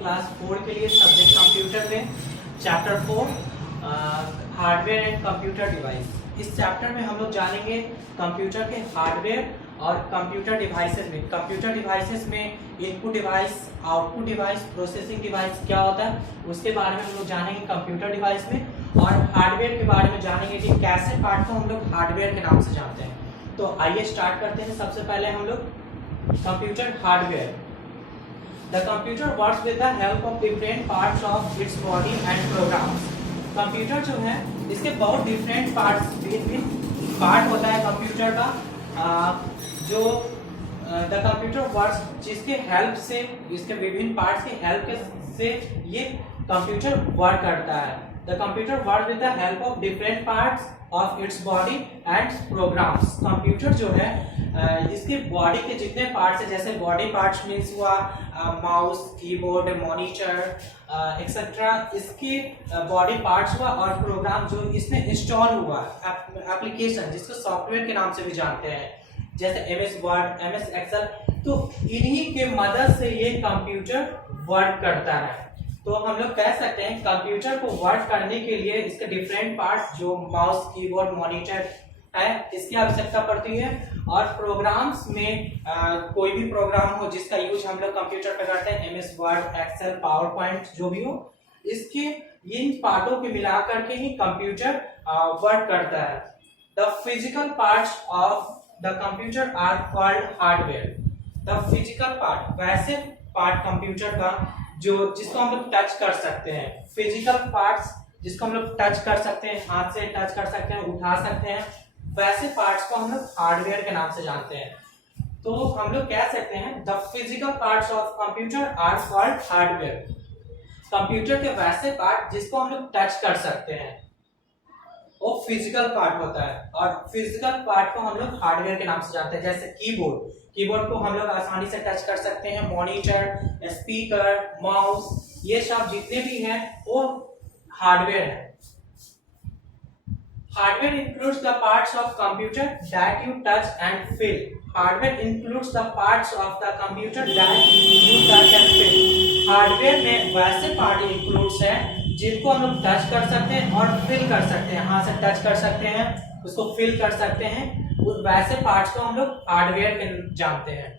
Class 4 के लिए subject computer में chapter 4 hardware and computer device. इस चैप्टर में हम लोग जानेंगे कंप्यूटर के हार्डवेयर और कंप्यूटर डिवाइसेस में। कंप्यूटर डिवाइसेस में input device, output device, processing device क्या होता है उसके बारे में हम लोग जानेंगे कंप्यूटर डिवाइस में। और हार्डवेयर के बारे में जानेंगे कि कैसे पार्ट को हम लोग हार्डवेयर के नाम से जानते हैं। तो आइए स्टार्ट करते हैं। सबसे पहले हम लोग computer hardware. The computer works with the help of different parts of its body and programs. Computer जो है इसके बहुत डिफरेंट पार्ट होता है कंप्यूटर का, जो द कंप्यूटर वर्क्स जिसके हेल्प से, इसके विभिन्न पार्ट्स की हेल्प से ये कंप्यूटर वर्क करता है। The computer work with the help of different parts of its body and programs. Computer जो है इसके बॉडी के जितने पार्ट्स हैं, जैसे बॉडी पार्ट्स मीन्स हुआ माउस, कीबोर्ड, मॉनिटर एक्सेट्रा, इसके बॉडी पार्ट्स हुआ, और प्रोग्राम जो इसमें इंस्टॉल हुआ एप्लीकेशन जिसको सॉफ्टवेयर के नाम से भी जानते हैं, जैसे MS वर्ड, MS एक्सेल, तो इन्हीं के मदद से ये कंप्यूटर वर्क करता है। तो हम लोग कह सकते हैं कंप्यूटर को वर्क करने के लिए इसके डिफरेंट पार्ट्स जो माउस, कीबोर्ड, मॉनिटर है, इसकी आवश्यकता पड़ती है। और प्रोग्राम्स में कोई भी प्रोग्राम हो जिसका यूज हम लोग कंप्यूटर पे करते हैं, MS Word, Excel, PowerPoint जो भी हो, इसके इन पार्टों के मिलाकर के ही कंप्यूटर वर्क करता है। The physical parts of the computer are called hardware. The physical part, वैसे पार्ट कंप्यूटर का जो जिसको हम लोग टच कर सकते हैं, फिजिकल पार्ट्स जिसको हम लोग टच कर सकते हैं, हाथ से टच कर सकते हैं, उठा सकते हैं, वैसे पार्ट्स को हम लोग हार्डवेयर के नाम से जानते हैं। तो हम लोग कह सकते हैं the physical parts of computer are called hardware. Computer के वैसे पार्ट जिसको हम लोग टच कर सकते हैं वो फिजिकल पार्ट होता है, और फिजिकल पार्ट को हम लोग हार्डवेयर के नाम से जानते हैं। जैसे कीबोर्ड, कीबोर्ड को हम लोग आसानी से टच कर सकते हैं, मॉनिटर, स्पीकर, माउस, ये सब जितने भी हैं वो हार्डवेयर है। Hardware includes the parts of computer that you touch and feel. Hardware includes the parts of the computer that you touch and feel. Hardware में वैसे पार्ट इंक्लूड्स हैं जिनको हम लोग टच कर सकते हैं और फील कर सकते हैं, हाथ से टच कर सकते हैं, उसको फील कर सकते हैं, उस वैसे पार्ट्स को हम लोग हार्डवेयर के जानते हैं।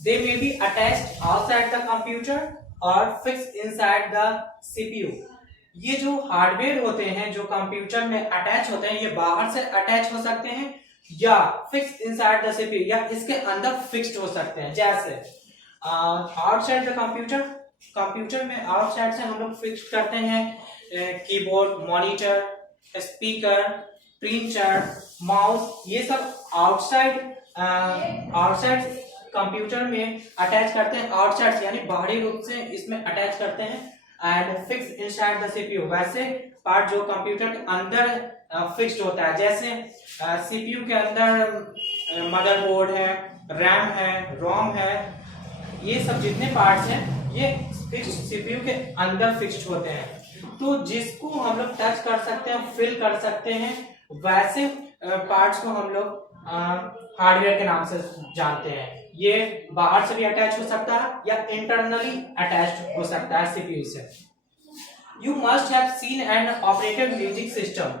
They may be attached outside the computer or fixed inside the CPU। ये जो हार्डवेयर होते हैं जो कंप्यूटर में अटैच होते हैं, ये बाहर से अटैच हो सकते हैं या फिक्स्ड इनसाइड द CPU, या इसके अंदर फिक्स्ड हो सकते हैं। जैसे आउटसाइड द कंप्यूटर, कंप्यूटर में आउटसाइड से हम लोग फिक्स करते हैं keyboard, monitor, speaker, printer, mouse, ये सब आउटसाइड कंप्यूटर में अटैच करते हैं। आउटसाइड यानी बाहरी रूप से इसमें अटैच करते हैं। And fix inside the CPU, वैसे पार्ट जो कंप्यूटर के अंदर फिक्स्ड होता है, जैसे CPU के अंदर मदरबोर्ड है, रैम है, रोम है, ये सब जितने पार्ट्स हैं ये फिक्स्ड CPU के अंदर फिक्स्ड होते हैं। तो जिसको हम लोग टच कर सकते हैं, फील कर सकते हैं, वैसे पार्ट्स को हम लोग हार्डवेयर के नाम से जानते हैं। ये बाहर से भी अटैच हो सकता है या इंटरनली अटैच्ड हो सकता है CPU से। You must have seen and operated music system.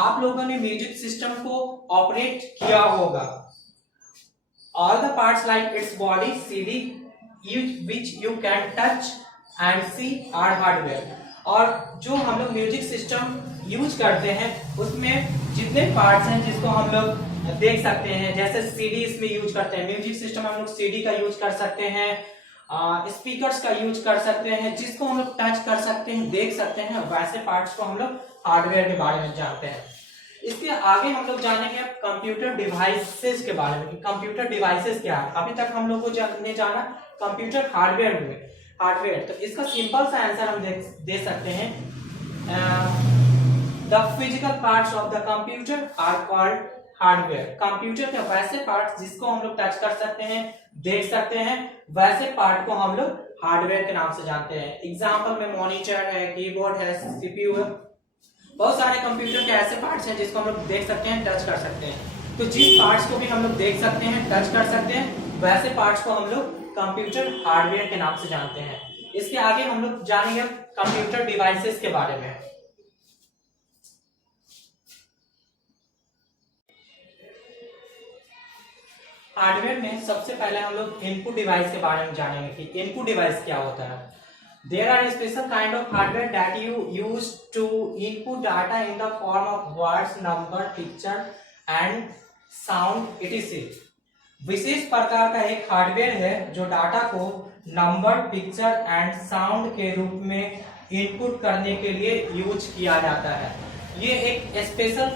आप लोगों ने म्यूजिक सिस्टम को ऑपरेट किया होगा। All the parts like its body, CD which you can touch and see are hardware। और जो हम लोग म्यूजिक सिस्टम यूज करते हैं उसमें जितने पार्ट्स हैं जिसको हम लोग देख सकते हैं, जैसे CD इसमें यूज करते हैं, म्यूजिक सिस्टम हम लोग CD का यूज कर सकते हैं, स्पीकर्स का यूज कर सकते हैं, जिसको हम लोग टच कर सकते हैं, देख सकते हैं, वैसे पार्ट्स को हम लोग हार्डवेयर के बारे में जानते हैं। इसके आगे हम लोग जानेंगे कंप्यूटर डिवाइसेस के बारे में। कंप्यूटर डिवाइसेस क्या है? अभी तक हम लोग ने जाना कंप्यूटर हार्डवेयर में, हार्डवेयर, तो इसका सिंपल सा आंसर हम दे सकते हैं the physical parts of the computer are called hardware. Computer के वैसे पार्ट्स जिसको हम लोग टच कर सकते हैं, देख सकते हैं, वैसे पार्ट को हम लोग हार्डवेयर के नाम से जानते हैं। एग्जांपल में मॉनिटर है, कीबोर्ड है, CPU है, बहुत सारे कंप्यूटर के ऐसे पार्ट्स हैं जिसको हम लोग देख सकते हैं, टच कर सकते हैं। तो जिस पार्ट्स को भी हम लोग देख सकते हैं, टच कर सकते हैं, वैसे पार्ट्स को हम लोग कंप्यूटर हार्डवेयर के नाम से जानते हैं। इसके आगे हम लोग जानेंगे कंप्यूटर डिवाइसेस के बारे में। हार्डवेयर में सबसे पहले हम लोग इनपुट डिवाइस के बारे में जानेंगे कि इनपुट डिवाइस क्या होता है। There are special kind of hardware that you use to input data in the form of words, number, picture and sound etc. विशेष प्रकार का एक हार्डवेयर है जो डाटा को नंबर, पिक्चर एंड साउंड के रूप में इनपुट करने के लिए यूज किया जाता है। ये एक special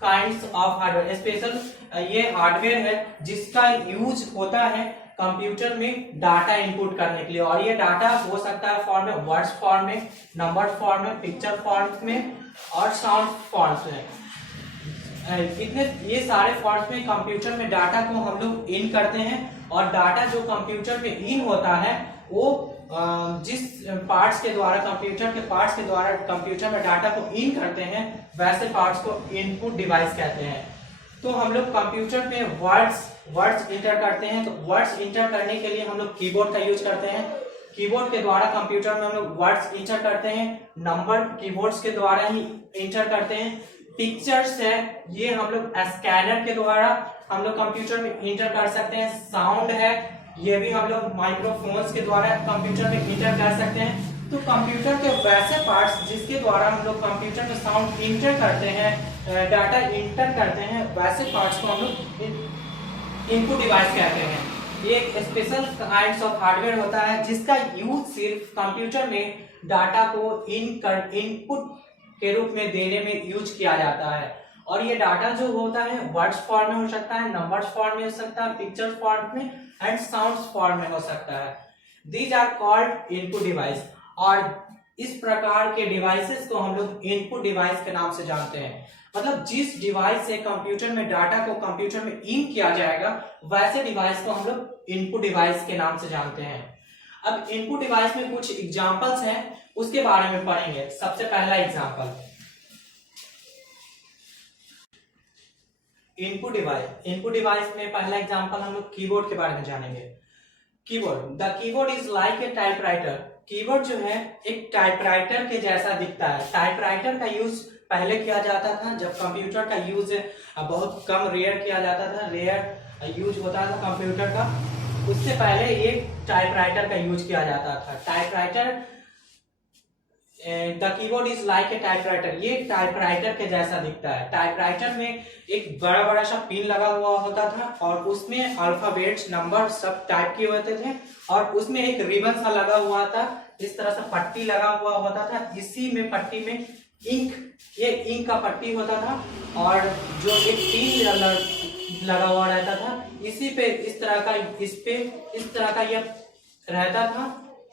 kinds of hardware, special ये हार्डवेयर है जिसका यूज होता है कंप्यूटर में डाटा इनपुट करने के लिए, और ये डाटा हो सकता है फॉर्म में, वर्ड्स फॉर्म में, नंबर फॉर्म में, पिक्चर फॉर्म में और साउंड फॉर्म्स में। इतने ये सारे फॉर्म्स में कंप्यूटर में डाटा को हम लोग इन करते हैं, और डाटा जो कंप्यूटर में इन होता है वो जिस पार्ट्स के द्वारा, कंप्यूटर के पार्ट्स के द्वारा कंप्यूटर में डाटा को इन करते हैं वैसे पार्ट्स को इनपुट डिवाइस कहते हैं। तो हम लोग कंप्यूटर में वर्ड्स इंटर करते हैं, तो वर्ड्स इंटर करने के लिए हम लोग कीबोर्ड का यूज करते हैं। कीबोर्ड के द्वारा कंप्यूटर में हम लोग वर्ड्स इंटर करते हैं। नंबर कीबोर्ड्स के द्वारा ही इंटर करते हैं। पिक्चर्स है ये हम लोग स्कैनर के द्वारा हम लोग कंप्यूटर में इंटर कर सकते हैं। साउंड है ये भी हम लोग माइक्रोफोन्स के द्वारा कंप्यूटर में इंटर कर सकते हैं। तो कंप्यूटर के वैसे पार्ट्स जिसके द्वारा हम लोग कंप्यूटर में साउंड इंटर करते हैं, डाटा इंटर करते हैं, वैसे पार्ट्स को हम लोग इनपुट डिवाइस कहते हैं। ये एक स्पेशल काइंड्स ऑफ हार्डवेयर होता है जिसका यूज सिर्फ कंप्यूटर में डाटा को इनपुट के रूप में देने में यूज किया जाता है। और ये डाटा जो होता है वर्ड्स फॉर्म में हो सकता है, नंबर्स फॉर्म में हो सकता है, पिक्चर फॉर्म में एंड साउंड्स फॉर्म में हो सकता है। These are called input device. और इस प्रकार के डिवाइसेस को हम लोग इनपुट डिवाइस के नाम से जानते हैं। मतलब जिस डिवाइस से कंप्यूटर में डाटा को कंप्यूटर में इन किया जाएगा वैसे डिवाइस को हम लोग इनपुट डिवाइस के नाम से जानते हैं। अब इनपुट डिवाइस में कुछ एग्जांपल्स हैं, उसके बारे में पढ़ेंगे। सबसे पहला एग्जांपल इनपुट डिवाइस में पहला एग्जांपल हम लोग कीबोर्ड के बारे में जानेंगे। Keyboard, the keyboard is like a typewriter. Keyboard जो है एक टाइपराइटर के जैसा दिखता है। टाइपराइटर का यूज पहले किया जाता था जब कंप्यूटर का यूज बहुत कम रेयर किया जाता था, रेयर यूज होता था कंप्यूटर का। उससे पहले ये टाइपराइटर का यूज किया जाता था। Typewriter, the keyboard is like a typewriter, ये टाइपराइटर के जैसा दिखता है। टाइपराइटर में एक बड़ा बड़ा सा पिन लगा हुआ होता था और उसमें अल्फाबेट्स, नंबर सब टाइप किए होते थे, और उसमें एक रिबन सा लगा हुआ था, इस तरह से पट्टी लगा हुआ होता था। इसी में पट्टी में इंक, ये इंक का पट्टी होता था, और जो एक पिन लगा हुआ रहता था, इसी पे इस तरह का यह रहता था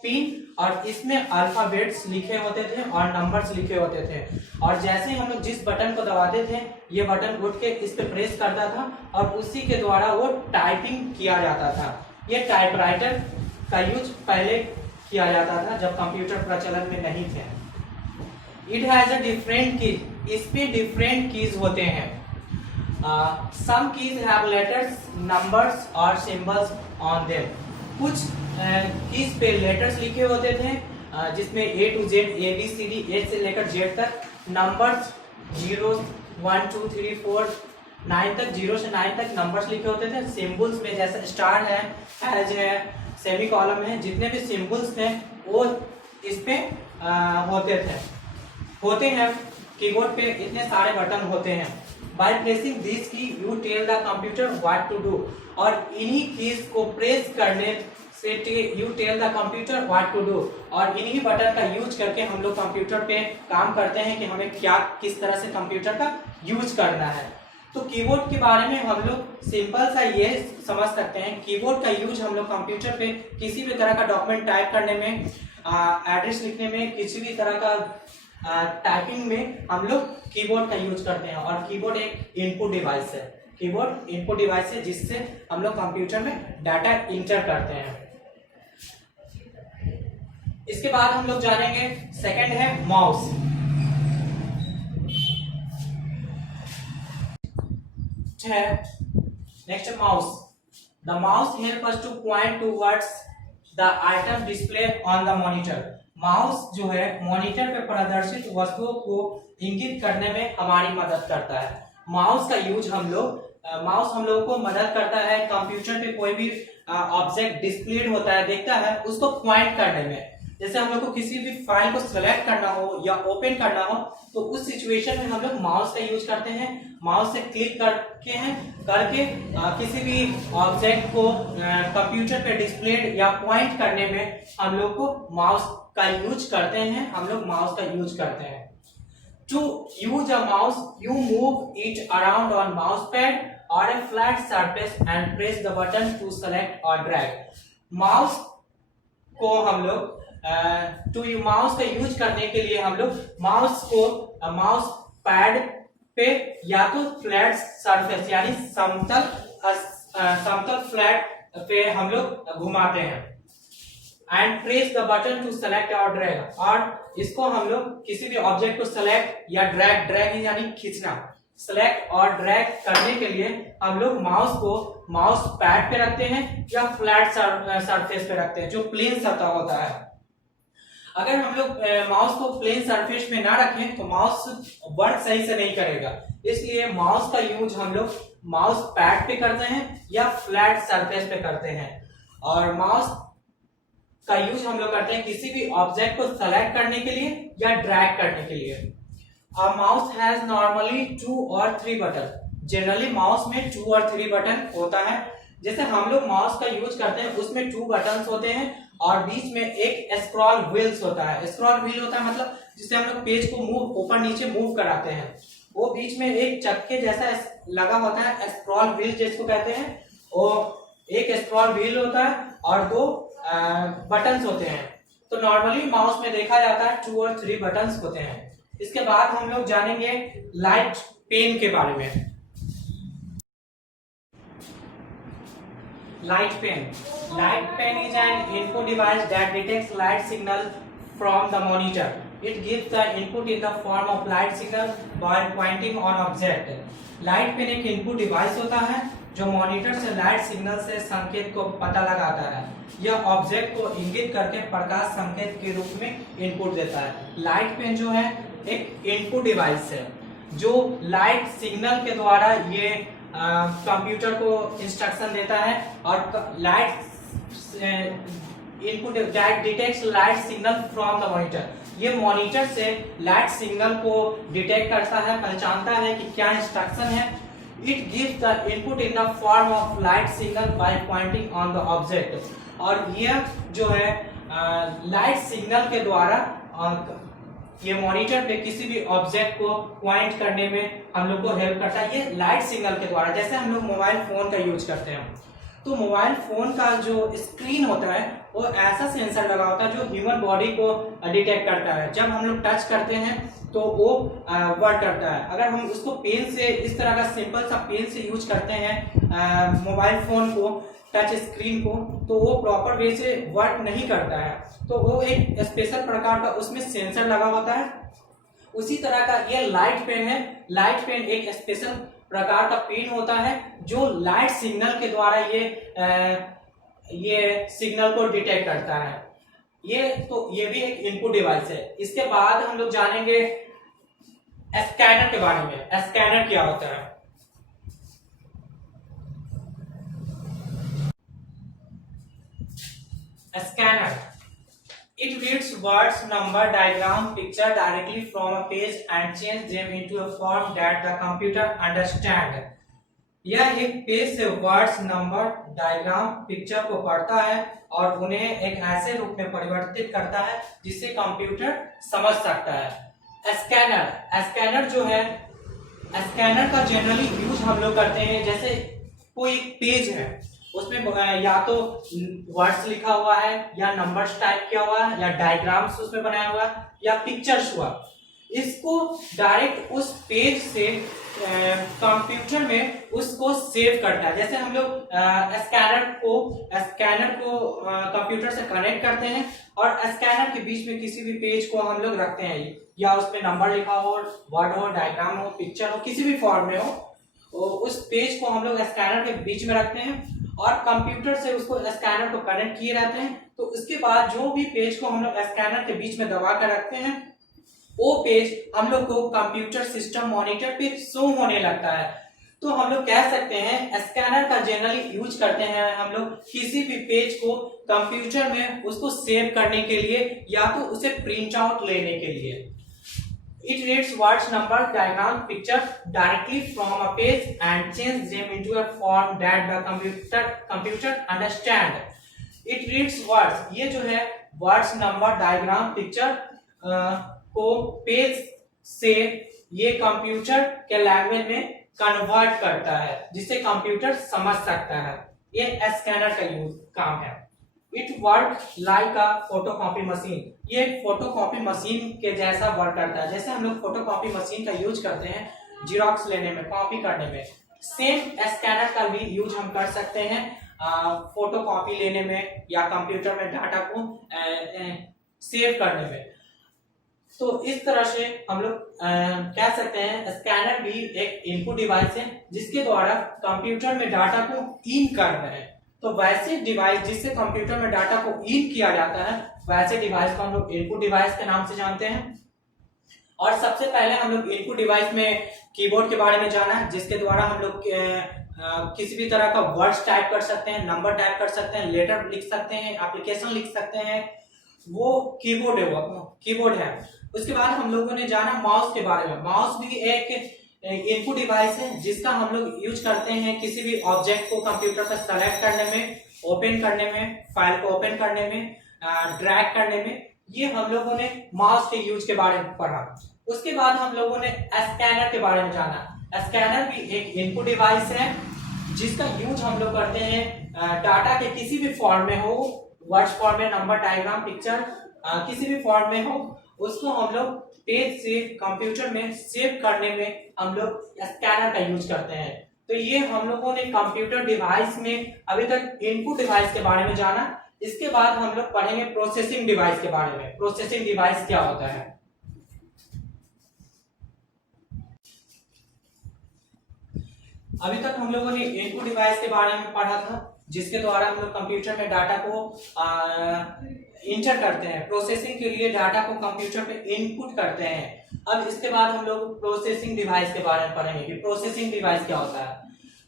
पिन, और इसमें अल्फाबेट्स लिखे होते थे और नंबर्स लिखे होते थे। और जैसे हम लोग जिस बटन को दबाते थे ये बटन उठ के इस पे प्रेस करता था और उसी के द्वारा वो टाइपिंग किया जाता था। ये टाइपराइटर का यूज पहले किया जाता था जब कंप्यूटर प्रचलन में नहीं थे। It has a different keys, इस पे डिफरेंट कीज होते हैं। Some keys have letters, numbers और सिंबल्स ऑन देम। कुछ कीज पे लेटर्स लिखे होते थे जिसमें A to Z, ABCD, A से लेकर Z तक, नंबर्स 0, 1, 2, 3, 4, 9 तक, 0 से 9 तक नंबर्स लिखे होते थे। सिंबल्स में जैसे स्टार है, हैज है, सेमी कॉलम है, जितने भी सिंबल्स थे वो इस पे होते हैं। कीबोर्ड पे इतने सारे बटन होते हैं। By pressing this key, you tell the computer what to do. और इन्हीं कीज को प्रेस करने से you tell the computer what to do. और इन्हीं बटन का यूज करके हम लोग कंप्यूटर पे काम करते हैं कि हमें क्या, किस तरह से कंप्यूटर का यूज करना है। तो कीबोर्ड के बारे में हम लोग सिंपल सा ये समझ सकते हैं, कीबोर्ड का यूज हम लोग कंप्यूटर पे किसी भी तरह का डॉक्यूमेंट टाइप करने में, एड्रेस लिखने में, किसी भी तरह का टाइपिंग में हम लोग कीबोर्ड का यूज करते हैं। और कीबोर्ड एक इनपुट डिवाइस है। कीबोर्ड इनपुट डिवाइस है जिससे हम लोग कंप्यूटर में डाटा इंटर करते हैं। इसके बाद हम लोग जानेंगे, सेकंड है mouse. Next mouse. The mouse help us to point towards the item display on the monitor. Mouse जो है मॉनिटर पे प्रदर्शित वस्तुओं को इंगित करने में हमारी मदद करता है। माउस का यूज हम लोगों को मदद करता है कंप्यूटर पे कोई भी ऑब्जेक्ट डिस्प्लेड होता है देखता है उसको पॉइंट करने में। जैसे हम लोग को किसी भी फाइल को सेलेक्ट करना हो या ओपन करना हो तो उस सिचुएशन में हम लोग माउस का यूज करते हैं। माउस से क्लिक करके किसी भी ऑब्जेक्ट को कंप्यूटर पे डिस्प्लेड या पॉइंट करने में हम लोग को माउस का यूज करते हैं। To use a mouse, you move it around on mouse pad or a flat surface and press the button to select or drag. Mouse को हम लोग माउस का यूज करने के लिए हम लोग माउस पैड पे या तो फ्लैट सरफेस यानी समतल फ्लैट पे हम लोग घुमाते हैं and press the button to select और ड्रैग, और इसको हम लोग किसी भी ऑब्जेक्ट को सेलेक्ट या ड्रैग यानी खींचना, सेलेक्ट और ड्रैग करने के लिए हम लोग माउस को माउस पैड पे रखते हैं या फ्लैट सरफेस पे रखते हैं जो प्लेन सतह होता है। अगर हम लोग माउस को प्लेन सरफेस में ना रखें तो माउस वर्क सही से नहीं करेगा, इसलिए माउस का यूज हम लोग माउस पैड पे करते हैं या फ्लैट सरफेस पे करते हैं। और माउस का यूज हम लोग करते हैं किसी भी ऑब्जेक्ट को सेलेक्ट करने के लिए या ड्रैग करने के लिए। A mouse has normally 2 or 3 button. Generally mouse में 2 और 3 बटन होता है। जैसे हम लोग माउस का यूज करते हैं उसमें 2 बटन्स होते हैं और बीच में एक स्क्रॉल व्हील्स होता है। स्क्रॉल व्हील होता है मतलब जिससे हम लोग पेज को ऊपर नीचे मूव कराते हैं। वो बीच में एक चक्के जैसा लगा होता है, स्क्रॉल व्हील जिसको कहते हैं। वो एक स्क्रॉल व्हील होता है और 2 बटन्स होते हैं। तो नॉर्मली माउस में देखा जाता है 2 और 3 बटन्स होते हैं। इसके बाद हम लोग जानेंगे लाइट पेन के बारे में। Light pen is an input device that detects light signal from the monitor. It gives the input in the form of light signal while pointing on object. Light pen एक input device होता है जो monitor से light signal से संकेत को पता लगाता है। यह ऑब्जेक्ट को इंगित करके प्रकाश संकेत के रूप में इनपुट देता है। लाइट पेन जो है एक इनपुट डिवाइस है जो लाइट सिग्नल के द्वारा ये कंप्यूटर को इंस्ट्रक्शन देता है और light input detects light signal from the monitor. ये मॉनिटर से लाइट सिग्नल को डिटेक्ट करता है, पहचानता है कि क्या इंस्ट्रक्शन है। It gives the input in the form of light signal by pointing on the object. और यह जो है लाइट सिग्नल के द्वारा ये मॉनिटर पे किसी भी ऑब्जेक्ट को पॉइंट करने में हम लोग को हेल्प करता है। ये लाइट सिग्नल के द्वारा, जैसे हम लोग मोबाइल फोन का यूज करते हैं तो मोबाइल फोन का जो स्क्रीन होता है वो ऐसा सेंसर लगा होता है जो ह्यूमन बॉडी को डिटेक्ट करता है। जब हम लोग टच करते हैं तो वो वर्क करता है। अगर हम उसको पेन से इस तरह का सिंपल सा पेन से यूज करते हैं मोबाइल फोन को, टच स्क्रीन को, तो वो प्रॉपर वे से वर्क नहीं करता है। तो वो एक स्पेशल प्रकार का उसमें सेंसर लगा होता है। उसी तरह का ये लाइट पेन है। लाइट पेन एक स्पेशल प्रकार का पेन होता है जो लाइट सिग्नल के द्वारा ये सिग्नल को डिटेक्ट करता है। ये भी एक इनपुट डिवाइस है। इसके बाद हम लोग जानेंगे स्कैनर के बारे में। स्कैनर क्या होता है? Scanner. It reads words, number, diagram, picture directly from a page and changes them into a form that the computer understand. यह एक पेज से वर्ड्स, नंबर, डायग्राम, पिक्चर को पढ़ता है और उन्हें एक ऐसे रूप में परिवर्तित करता है जिससे कंप्यूटर समझ सकता है। स्कैनर जो है, स्कैनर का जनरली यूज हम लोग करते हैं जैसे कोई पेज है उसमें या तो वर्ड्स लिखा हुआ है या नंबर्स टाइप किया हुआ है या डायग्राम्स उसमें बनाया हुआ है या पिक्चर्स हुआ, इसको डायरेक्ट उस पेज से कंप्यूटर में उसको सेव करता है। जैसे हम लोग स्कैनर को कंप्यूटर से कनेक्ट करते हैं और स्कैनर के बीच में किसी भी पेज को हम लोग रखते हैं या उसमें नंबर लिखा हो, वर्ड हो, डायग्राम हो, पिक्चर हो, किसी भी फॉर्म में हो, उस पेज को हम लोग स्कैनर के बीच में रखते हैं और कंप्यूटर से उसको स्कैनर को कनेक्ट किए रहते हैं। तो उसके बाद जो भी पेज को हम लोग स्कैनर के बीच में दबा कर रखते हैं, वो पेज हम लोग को कंप्यूटर सिस्टम मॉनिटर पे शो होने लगता है। तो हम लोग कह सकते हैं स्कैनर का जनरली यूज करते हैं हम लोग किसी भी पेज को कंप्यूटर में उसको सेव करने के लिए या तो उसे प्रिंट आउट लेने के लिए। It reads words, number, diagram, picture directly from a page and changes them into a form that the computer understand. It reads words, ये जो है words, number, diagram, picture को पेज से ये कंप्यूटर के लैंग्वेज में कन्वर्ट करता है जिससे कंप्यूटर समझ सकता है। ये स्कैनर का यूज काम है। It work like a photocopy machine, ये फोटोकॉपी मशीन के जैसा वर्क करता है। जैसे हम लोग फोटोकॉपी मशीन का यूज करते हैं जीरोक्स लेने में, कॉपी करने में, सेम स्कैनर का भी यूज हम कर सकते हैं फोटोकॉपी लेने में या कंप्यूटर में डाटा को सेव करने में। तो इस तरह से हम लोग कह सकते हैं स्कैनर भी एक इनपुट डिवाइस है जिसके द्वारा कंप्यूटर में डाटा को इन कर रहे हैं। तो वैसे डिवाइस जिससे कंप्यूटर में डाटा को इन किया जाता है वैसे डिवाइस को हम लोग इनपुट डिवाइस के नाम से जानते हैं। और सबसे पहले हम लोग इनपुट डिवाइस में कीबोर्ड के बारे में जाना है जिसके द्वारा हम लोग किसी भी तरह का वर्ड्स टाइप कर सकते हैं, नंबर टाइप कर सकते हैं, लेटर लिख सकते हैं, एप्लीकेशन लिख सकते हैं, वो कीबोर्ड है, वो कीबोर्ड है। उसके बाद हम लोगों ने जाना माउस के बारे में। माउस भी एक इनपुट डिवाइस है जिसका हम लोग यूज करते हैं किसी भी ऑब्जेक्ट को कंप्यूटर पर सेलेक्ट करने में, ओपन करने में, फाइल को ओपन करने में, ड्रैग करने में। ये हम लोगों ने माउस के यूज के बारे में पढ़ा। उसके बाद हम लोगों ने स्कैनर के बारे में जाना। स्कैनर भी एक इनपुट डिवाइस है जिसका यूज हम लोग करते हैं डाटा के किसी भी फॉर्म में हो, वर्ड्स फॉर्म में, नंबर, डायग्राम, पिक्चर, किसी भी फॉर्म में हो, उसको हम लोग पेज से कंप्यूटर में सेव करने में हम लोग स्कैनर का यूज करते हैं। तो ये हम लोगों ने कंप्यूटर डिवाइस में अभी तक इनपुट डिवाइस के बारे में जाना। इसके बाद हम लोग पढ़ेंगे प्रोसेसिंग डिवाइस के बारे में। प्रोसेसिंग डिवाइस क्या होता है? अभी तक हम लोगों ने इनपुट डिवाइस के बारे में पढ़ा था जिसके द्वारा हम लोग कंप्यूटर में डाटा को इंटर करते हैं। प्रोसेसिंग के लिए डाटा को कंप्यूटर पे इनपुट करते हैं। अब इसके बाद हम लोग प्रोसेसिंग डिवाइस के बारे में पढ़ेंगे कि प्रोसेसिंग डिवाइस क्या होता है।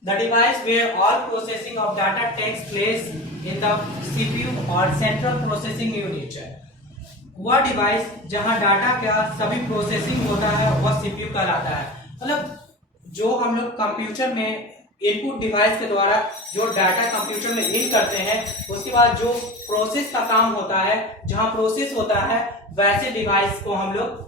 The device where all processing of data takes place in the CPU और सेंट्रल प्रोसेसिंग यूनिट। वह डिवाइस जहां डाटा का सभी प्रोसेसिंग होता है वह सीपीयू कहलाता है। मतलब जो हम लोग कंप्यूटर में इनपुट डिवाइस के द्वारा जो डाटा कंप्यूटर में इन करते हैं उसके बाद जो प्रोसेस का काम होता है, जहां प्रोसेस होता है वैसे डिवाइस को हम लोग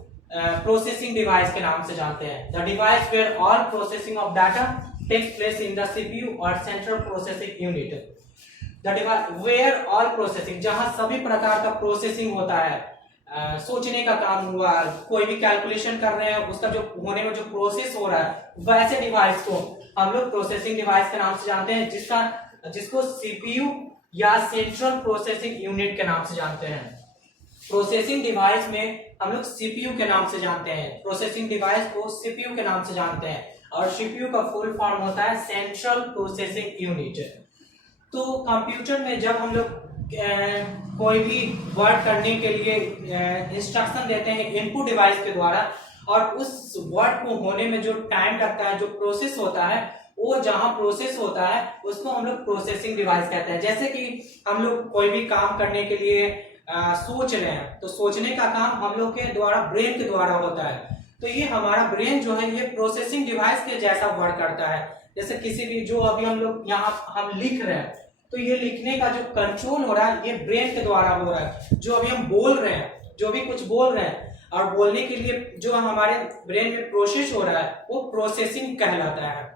प्रोसेसिंग डिवाइस के नाम से जानते हैं। The device where all processing of data takes place in the CPU और central processing unit. The device where all processing, जहां सभी प्रकार का प्रोसेसिंग होता है, सोचने का काम हुआ, कोई भी कैलकुलेशन कर रहे हैं उसका जो होने में जो प्रोसेस हो रहा है वैसे डिवाइस को हम लोग प्रोसेसिंग डिवाइस के नाम से जानते हैं जिसको सीपीयू या सेंट्रल प्रोसेसिंग यूनिट के नाम से जानते हैं। प्रोसेसिंग डिवाइस में हम लोग सीपीयू के नाम से जानते हैं, प्रोसेसिंग डिवाइस को सीपीयू के नाम से जानते हैं और सीपीयू का फुल फॉर्म होता है सेंट्रल प्रोसेसिंग यूनिट। तो कंप्यूटर में जब हम लोग कोई भी वर्ड करने के लिए इंस्ट्रक्शन देते हैं इनपुट डिवाइस के द्वारा और उस वर्ड को होने में जो टाइम लगता है, जो प्रोसेस होता है, वो जहां प्रोसेस होता है उसको हम लोग प्रोसेसिंग डिवाइस कहते हैं। जैसे कि हम लोग कोई भी काम करने के लिए सोच रहे हैं तो सोचने का काम हम लोग के द्वारा ब्रेन के द्वारा होता है। तो ये हमारा ब्रेन जो है ये प्रोसेसिंग डिवाइस के जैसा वर्क करता है। जैसे किसी भी जो अभी हम लोग यहाँ हम लिख रहे हैं तो ये लिखने का जो कंट्रोल हो रहा है ये ब्रेन के द्वारा हो रहा है। जो अभी हम बोल रहे हैं, जो भी कुछ बोल रहे हैं और बोलने के लिए जो हमारे ब्रेन में प्रोसेस हो रहा है वो प्रोसेसिंग कहलाता है।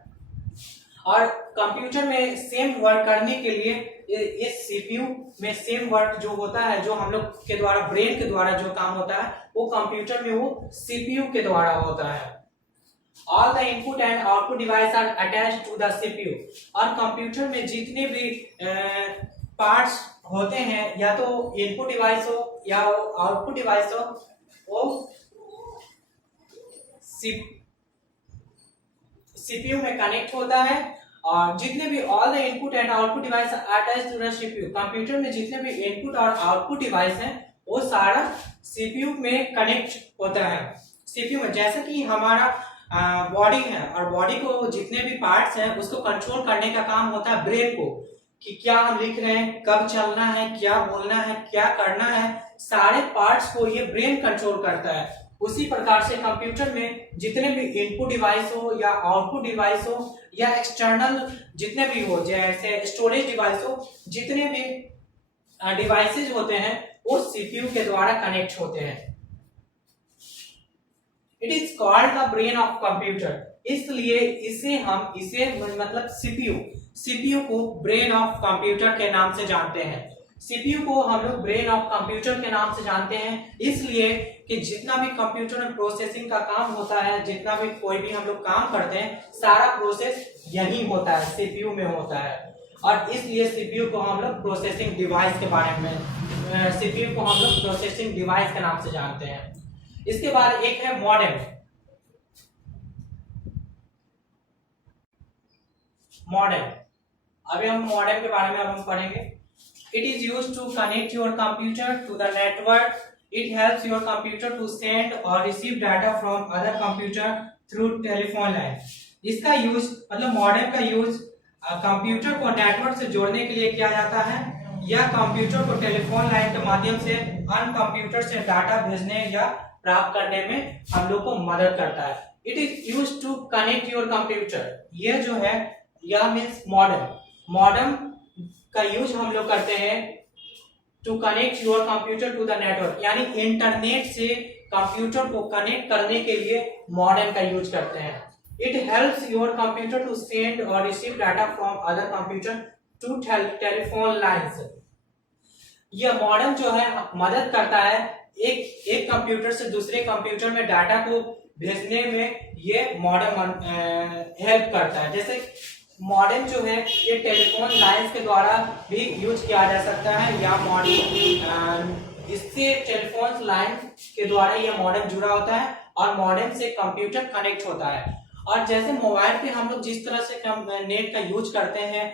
और कंप्यूटर में सेम वर्क करने के लिए ये सीपीयू में सेम वर्क जो होता है, जो हम लोग के द्वारा ब्रेन के द्वारा जो काम होता है वो कंप्यूटर में वो सीपीयू के द्वारा होता है। All the input and output device are attached to the CPU। और कंप्यूटर में जितने भी पार्ट्स होते हैं या तो इनपुट डिवाइस हो या आउटपुट डिवाइस हो वो सीपीयू में कनेक्ट होता है और जितने भी all the input and output device attached to the CPU, computer में जितने भी इनपुट और आउटपुट डिवाइस हैं वो सारा सीपीयू में कनेक्ट होता है। सीपीयू में जैसे कि हमारा बॉडी है और बॉडी को जितने भी पार्ट्स हैं उसको कंट्रोल करने का काम होता है ब्रेन को, कि क्या हम लिख रहे हैं, कब चलना है, क्या बोलना है, क्या करना है, सारे पार्ट्स को ये ब्रेन कंट्रोल करता है। उसी प्रकार से कंप्यूटर में जितने भी इनपुट डिवाइस हो या आउटपुट डिवाइस हो या एक्सटर्नल जितने भी हो, जैसे स्टोरेज डिवाइस हो, जितने भी डिवाइसेज होते हैं वो सीपीयू के द्वारा कनेक्ट होते हैं। It is called the brain of computer, इसलिए इसे मतलब सीपीयू को ब्रेन ऑफ कंप्यूटर के नाम से जानते हैं। सीपीयू को हम लोग ब्रेन ऑफ कंप्यूटर के नाम से जानते हैं इसलिए कि जितना भी कंप्यूटर में प्रोसेसिंग का काम होता है, जितना भी कोई भी हम लोग काम करते हैं, सारा प्रोसेस यही होता है, सीपीयू में होता है। और इसलिए सीपीयू को हम लोग प्रोसेसिंग डिवाइस के बारे में, सीपीयू को हम लोग प्रोसेसिंग डिवाइस के नाम से जानते हैं। इसके बाद एक है मॉडेम। अभी हम मॉडेम के बारे में अब हम पढ़ेंगे। It is used to connect your computer to the network. It helps your computer to send और receive data from other computer through telephone line. इसका यूज मतलब मॉडेम का यूज कंप्यूटर को नेटवर्क से जोड़ने के लिए किया जाता है या कंप्यूटर को टेलीफोन लाइन के माध्यम से अन्य कंप्यूटर से डाटा भेजने या प्राप्त करने में हम लोग को मदद करता है। It is used to connect your computer, यह जो है यह मीन्स मॉडेम का यूज हम लोग करते हैं to connect your computer to the network, यानी इंटरनेट से कंप्यूटर को कनेक्ट करने के लिए मॉडेम का यूज करते हैं। It helps your computer to send और receive data from other computer to telephone lines. यह मॉडेम जो है मदद करता है एक कंप्यूटर से दूसरे कंप्यूटर में डाटा को भेजने में, ये मॉडेम हेल्प करता है। जैसे मॉडेम जो है ये टेलीफोन लाइंस के द्वारा भी यूज किया जा सकता है या इससे टेलीफोन लाइन के द्वारा यह मॉडेम जुड़ा होता है और मॉडेम से कंप्यूटर कनेक्ट होता है। और जैसे मोबाइल पे हम लोग जिस तरह से नेट का यूज करते हैं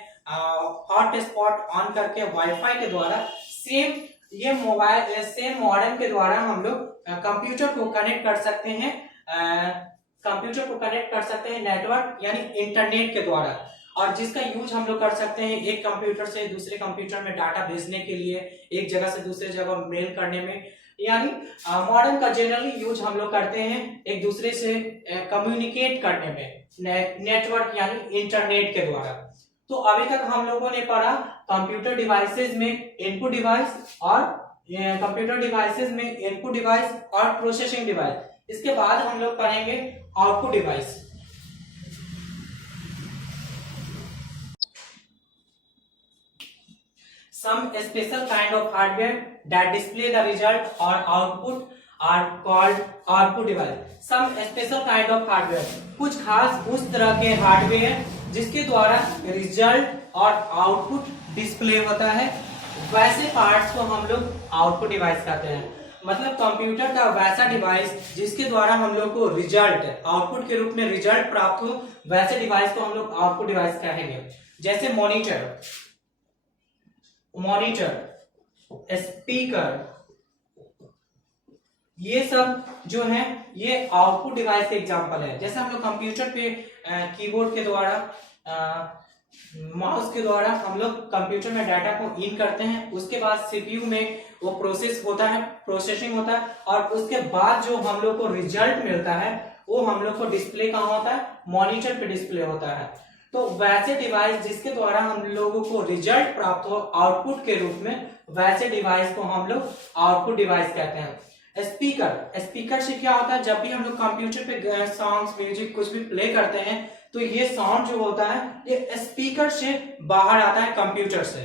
हॉटस्पॉट ऑन करके वाईफाई के द्वारा, सेम ये मोबाइल सेम मॉडेम के द्वारा हम लोग कंप्यूटर को कनेक्ट कर सकते हैं, नेटवर्क यानी इंटरनेट के द्वारा, और जिसका यूज हम लोग कर सकते हैं एक कंप्यूटर से दूसरे कंप्यूटर में डाटा भेजने के लिए, एक जगह से दूसरे जगह मेल करने में, यानी मॉडेम का जनरली यूज हम लोग करते हैं एक दूसरे से कम्युनिकेट करने में, नेटवर्क यानी इंटरनेट के द्वारा। तो अभी तक हम लोगों ने पढ़ा कंप्यूटर डिवाइसेस में इनपुट डिवाइस और कंप्यूटर डिवाइसेस में इनपुट डिवाइस और प्रोसेसिंग डिवाइस। इसके बाद हम लोग पढ़ेंगे output device. Some special kind of hardware that display the result or output are called output device. Some special kind of hardware, कुछ खास उस तरह के हार्डवेयर जिसके द्वारा रिजल्ट और आउटपुट डिस्प्ले होता है, वैसे पार्ट्स को हम लोग आउटपुट डिवाइस कहते हैं। मतलब कंप्यूटर का वैसा डिवाइस जिसके द्वारा हम लोग को रिजल्ट आउटपुट के रूप में रिजल्ट प्राप्त हो, वैसे डिवाइस को हम लोग आउटपुट डिवाइस कहेंगे। जैसे मॉनिटर, स्पीकर, ये सब जो है ये आउटपुट डिवाइस के एग्जांपल है। जैसे हम लोग कंप्यूटर पे कीबोर्ड के द्वारा, माउस के द्वारा हम लोग कंप्यूटर में डाटा को इन करते हैं, उसके बाद सीपीयू में वो प्रोसेसिंग होता है और उसके बाद जो हम लोग को रिजल्ट मिलता है वो हम लोग को डिस्प्ले कहाँ होता है, मॉनिटर पे डिस्प्ले होता है। तो वैसे डिवाइस जिसके द्वारा हम लोगों को रिजल्ट प्राप्त हो आउटपुट के रूप में, वैसे डिवाइस को हम लोग आउटपुट डिवाइस कहते हैं। स्पीकर से क्या होता है, जब भी हम लोग कंप्यूटर पे सॉन्ग्स म्यूजिक कुछ भी प्ले करते हैं तो ये साउंड जो होता है ये स्पीकर से बाहर आता है कंप्यूटर से।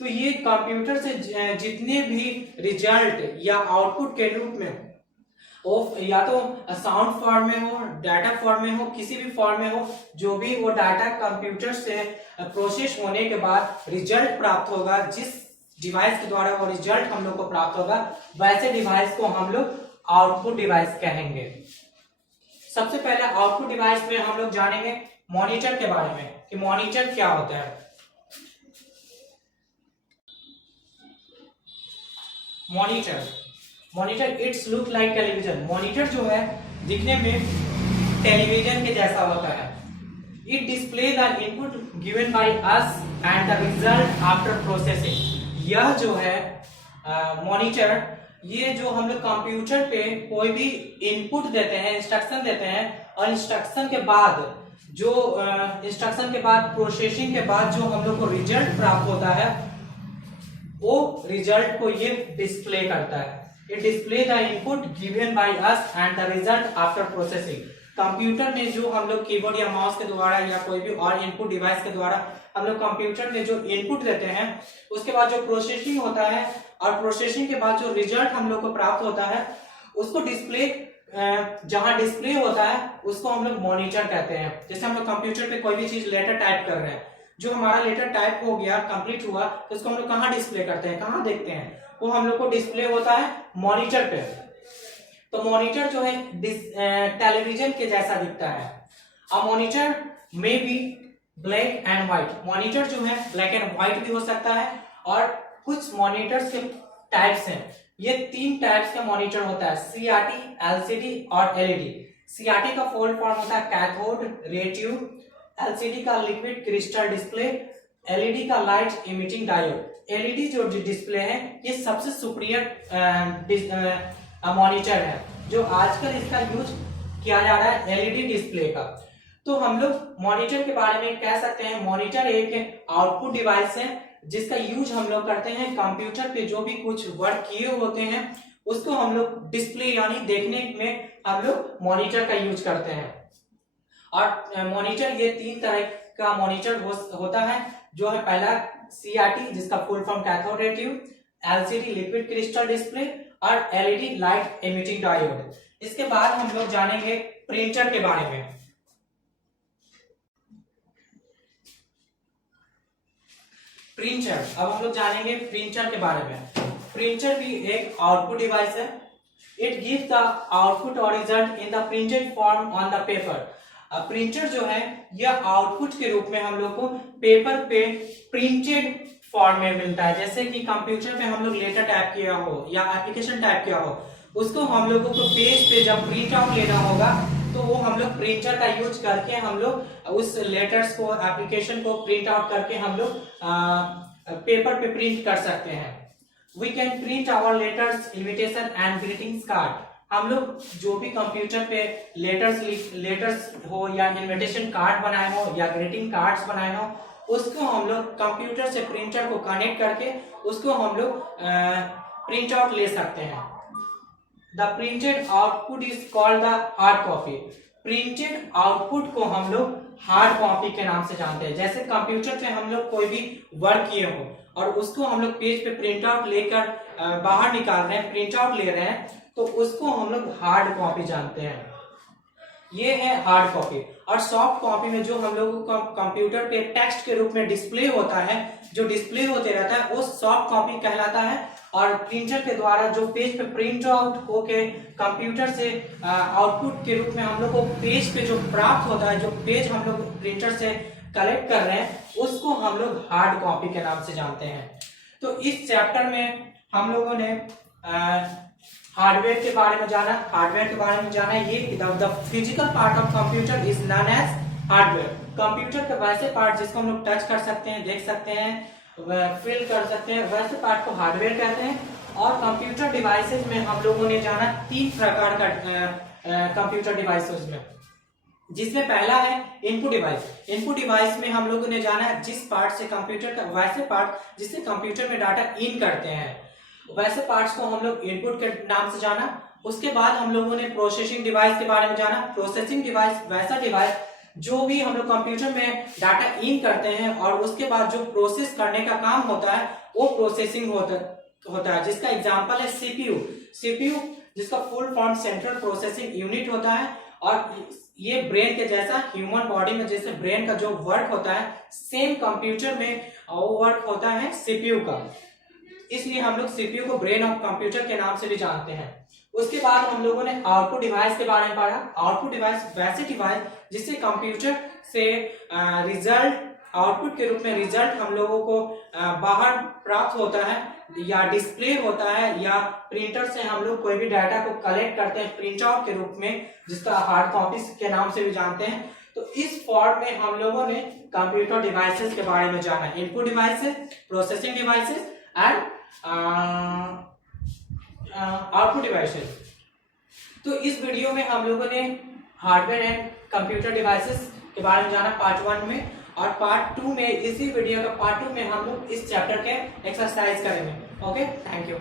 तो ये कंप्यूटर से जितने भी रिजल्ट या आउटपुट के रूप में या तो साउंड फॉर्म में हो, डाटा फॉर्म में हो, किसी भी फॉर्म में हो, जो भी वो डाटा कंप्यूटर से प्रोसेस होने के बाद रिजल्ट प्राप्त होगा, जिस डिवाइस के द्वारा वो रिजल्ट हम लोग को प्राप्त होगा, वैसे डिवाइस को हम लोग आउटपुट डिवाइस कहेंगे। सबसे पहले आउटपुट डिवाइस में हम लोग जानेंगे मॉनिटर के बारे में कि मॉनिटर क्या होता है। Monitor it's look like television. Monitor जो है दिखने में टेलीविजन के जैसा होता है। It display the input given by us and the result after processing. यह जो है मॉनिटर, ये जो हम लोग कंप्यूटर पे कोई भी इनपुट देते हैं, इंस्ट्रक्शन देते हैं, और इंस्ट्रक्शन के बाद प्रोसेसिंग के बाद जो हम लोग को रिजल्ट प्राप्त होता है, वो रिजल्ट को ये डिस्प्ले करता है। It display the input given by us and the result after processing. Computer में जो हम लोग कीबोर्ड या माउस के द्वारा या कोई भी और इनपुट डिवाइस के द्वारा हम लोग कंप्यूटर में जो इनपुट देते हैं, उसके बाद जो प्रोसेसिंग होता है और प्रोसेसिंग के बाद जो रिजल्ट हम लोग को प्राप्त होता है, उसको डिस्प्ले, जहां डिस्प्ले होता है उसको हम लोग मॉनिटर कहते हैं। जैसे हम लोग कंप्यूटर पे कोई भी चीज लेटर टाइप कर रहे हैं, जो हमारा लेटर टाइप हो गया, कंप्लीट हुआ, तो उसको हम लोग कहाँ डिस्प्ले करते हैं, कहाँ देखते हैं, वो हम लोग को डिस्प्ले होता है मॉनिटर पे। तो मॉनिटर जो है टेलीविजन के जैसा दिखता है। A monitor may be black and white. Monitor जो है ब्लैक एंड व्हाइट भी हो सकता है, और कुछ मॉनिटर्स के टाइप्स हैं। ये 3 टाइप्स का मॉनिटर होता है, सीआरटी, एलसीडी और एलईडी। सीआरटी का फुल फॉर्म होता है कैथोड रे ट्यूब, एलसीडी का लिक्विड क्रिस्टल डिस्प्ले, एलईडी का लाइट इमिटिंग डायोड। एलईडी जो डिस्प्ले है, ये सबसे सुपीरियर मॉनिटर है, जो आजकल इसका यूज किया जा रहा है एलईडी डिस्प्ले का। तो हम लोग मॉनिटर के बारे में कह सकते हैं, मॉनिटर एक आउटपुट डिवाइस है जिसका यूज हम लोग करते हैं कंप्यूटर पे। जो भी कुछ वर्क किए होते हैं उसको हम लोग डिस्प्ले यानी देखने में हम लोग मॉनिटर का यूज करते हैं। और मॉनिटर ये 3 तरह का मॉनिटर होता है, जो है पहला सीआरटी जिसका full form cathode ray tube, LCD liquid crystal display और एलईडी लाइट इमिटिंग डायोड। इसके बाद हम लोग जानेंगे प्रिंटर के बारे में। प्रिंटर, अब हम लोग जानेंगे प्रिंटर के बारे में। प्रिंटर भी एक आउटपुट डिवाइस है। इट गिव्स द आउटपुट और result in the printed form on the paper. Printer जो है यह आउटपुट के रूप में हम लोग को पेपर पे प्रिंटेड फॉर्म में मिलता है। जैसे कि कंप्यूटर पे हम लोग लेटर टाइप किया हो या एप्लीकेशन टाइप किया हो, उसको हम लोगों को पेज पे जब प्रिंट आउट लेना होगा, तो वो हम लोग प्रिंटर का यूज करके हम लोग उस लेटर्स को, एप्लीकेशन को प्रिंट आउट करके हम लोग पेपर पे प्रिंट कर सकते हैं। We can print our letters, invitation and greetings card. हम लोग जो भी कंप्यूटर पे लेटर्स हो या इन्विटेशन कार्ड बनाए हो या ग्रीटिंग कार्ड्स बनाए हो, उसको हम लोग कंप्यूटर से प्रिंटर को कनेक्ट करके उसको हम लोग प्रिंट आउट ले सकते हैं। The printed output is called the hard copy. Printed output को हम लोग हार्ड कॉपी के नाम से जानते हैं। जैसे कंप्यूटर पे हम लोग कोई भी वर्क किए हो और उसको हम लोग पेज पे प्रिंट आउट लेकर बाहर निकाल रहे हैं, प्रिंट आउट ले रहे हैं, तो उसको हम लोग हार्ड कॉपी जानते हैं। ये है हार्ड कॉपी। और सॉफ्ट कॉपी में जो हम लोगों को कंप्यूटर पे टेक्स्ट के रूप में डिस्प्ले होता है, जो डिस्प्ले होते रहता है, वो सॉफ्ट कॉपी कहलाता है। और प्रिंटर के द्वारा जो पेज पे प्रिंट आउट होके कंप्यूटर से आउटपुट के रूप में हम लोग को पेज पे जो प्राप्त होता है, जो पेज हम लोग प्रिंटर से कलेक्ट कर रहे हैं, उसको हम लोग हार्ड कॉपी के नाम से जानते हैं। तो इस चैप्टर में हम लोगों ने हार्डवेयर के बारे में जाना। हार्डवेयर के बारे में जाना ये the physical part of computer is known as hardware. Computer के वैसे पार्ट जिसको हम लोग टच कर सकते हैं, देख सकते हैं, फील कर सकते हैं, वैसे पार्ट को हार्डवेयर कहते हैं। और कंप्यूटर डिवाइसेस में हम लोगों ने जाना 3 प्रकार का कंप्यूटर डिवाइसेस में, जिसमें पहला है इनपुट डिवाइस। इनपुट डिवाइस में हम लोगों ने जाना जिस पार्ट से कंप्यूटर का, वैसे पार्ट जिससे कंप्यूटर में डाटा इन करते हैं, वैसे पार्ट्स को हम लोग इनपुट के नाम से जाना। उसके बाद हम लोगों ने प्रोसेसिंग डिवाइस के बारे में जाना। प्रोसेसिंग डिवाइस वैसा डिवाइस जो भी हम लोग कंप्यूटर में डाटा इन करते हैं और उसके बाद जो प्रोसेस करने का काम होता है, वो प्रोसेसिंग होता है, जिसका एग्जांपल है सीपीयू। सीपीयू जिसका full form central processing unit होता है, और ये ब्रेन के जैसा, ह्यूमन बॉडी में जैसे ब्रेन का जो वर्क होता है, सेम कंप्यूटर में वो वर्क होता है सीपीयू का। इसलिए हम लोग सीपीयू को ब्रेन ऑफ कंप्यूटर के नाम से भी जानते हैं। उसके बाद हम लोगों ने आउटपुट डिवाइस के बारे में पढ़ा। आउटपुट डिवाइस वैसे डिवाइस जिससे कंप्यूटर से रिजल्ट आउटपुट के रूप में रिजल्ट हम लोगों को बाहर प्राप्त होता है या डिस्प्ले होता है, या प्रिंटर से हम लोग कोई भी डाटा को कलेक्ट करते हैं प्रिंट आउट के रूप में, जिसका हार्ड कॉपी के नाम से भी जानते हैं। तो इस फॉर्म में हम लोगों ने कंप्यूटर डिवाइसेस के बारे में जाना, input devices, processing devices and output devices. तो इस वीडियो में हम लोगों ने हार्डवेयर एंड कंप्यूटर डिवाइसेस के बारे में जाना पार्ट 1 में, और पार्ट 2 में, इसी वीडियो का पार्ट 2 में हम लोग इस चैप्टर के एक्सरसाइज करेंगे। Okay, thank you.